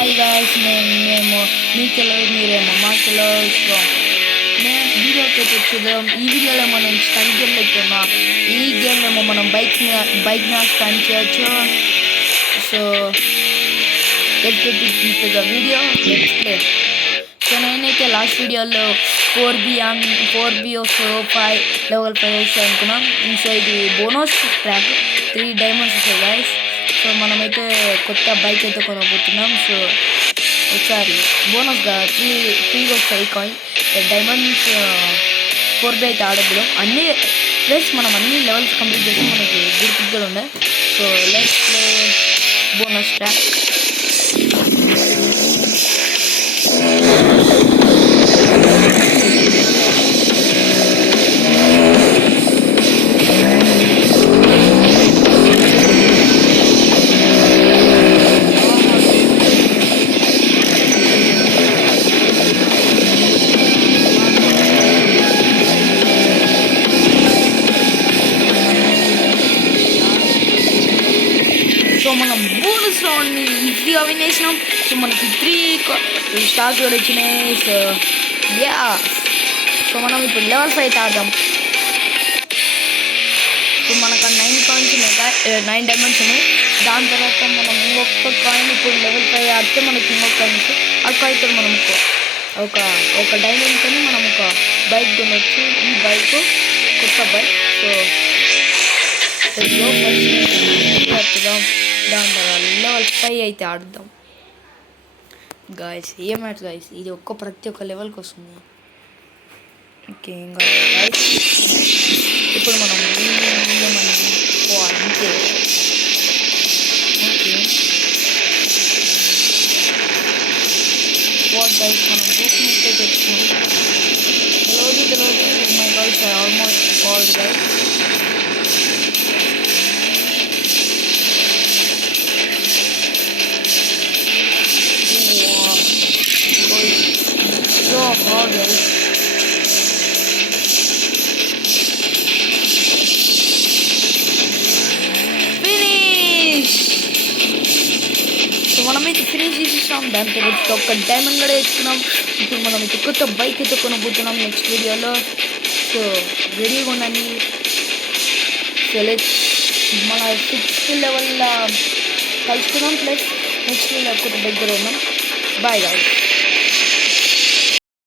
Hi guys, మేము మీకెలో మీరేమో మాకెలో. సో మేము వీడియోకి అయితే చూద్దాం. ఈ వీడియోలో మనం స్టంట్ గేమ్ ఎక్కున్నాం. ఈ గేమ్లో మనం బైక్ మీద స్టంట్ చేయొచ్చు. So let's get into the video. Let's play. So నేనైతే లాస్ట్ వీడియోలో 4B 5 లెవెల్ 5 వస్తాయి అనుకున్నాం. సో ఇది బోనస్ ట్రాక్ 3 డైమండ్స్ వస్తాయి గాయస్. సో మనమైతే కొత్త బైక్ అయితే కొనబోతున్నాం. సో ఒకసారి బోనస్గా ఫ్రీగా వస్తాయి కాయిన్ డైమండ్స్ 4B అయితే ఆడద్దాం అన్నీ. ప్లస్ మనం అన్ని లెవెల్స్ కంప్లీట్ చేసి మనకి గుర్తుగా ఉండే. So let's play bonus track. So మనం బోనస్ రౌండ్ని ఈజీగా విన్ చేసినాం. సో మనకి 3 స్టార్స్ కూడా వచ్చినాయి. సో యా, సో మనం ఇప్పుడు లెవెల్ 5 ఆడదాం. సో మనకు 9 కాయిన్స్ ఉన్నాయి, 9 డైమండ్స్ ఉన్నాయి. దాని తర్వాత మనం ఇంకొక కాయిన్ ఇప్పుడు లెవెల్ 5 ఆడితే మనకి ఇంకొక కాయిన్స్ ఆ కాయిన్తో మనం ఒక డైమండ్తో మనం ఒక బైక్ కొనవచ్చు. ఈ బైక్ కొత్త బైక్. సో ఆడుదాం. దాని తర్వాత లెవెల్ 5 అయితే ఆడుదాం గాయస్. ఏ మ్యాచ్ గాయస్, ఇది ప్రతి ఒక్క లెవెల్కి వస్తుంది. ఓకే గాయస్, ఇప్పుడు మనం అంతే. ఓకే వాట్ గైస్, మనం చూసినట్టే తెచ్చుకున్నాం. తెలియదు my guys almost called guys. So hard guys. Finish. So మనమైతే ఫినిష్ చేసేసాం. దాని తర్వాత ఒక డైమండ్ కూడా వేసుకున్నాం. ఇప్పుడు మనం అయితే కొత్త బైక్ అయితే కొనబోతున్నాం నెక్స్ట్ వీడియోలో. సో రెడీగా ఉండండి. సో మన 6th లెవెల్లో కలుసుకున్నాం. ప్లస్ నెక్స్ట్ వీడియో కొత్త బైక్ కూడా ఉన్నాం. Bye guys.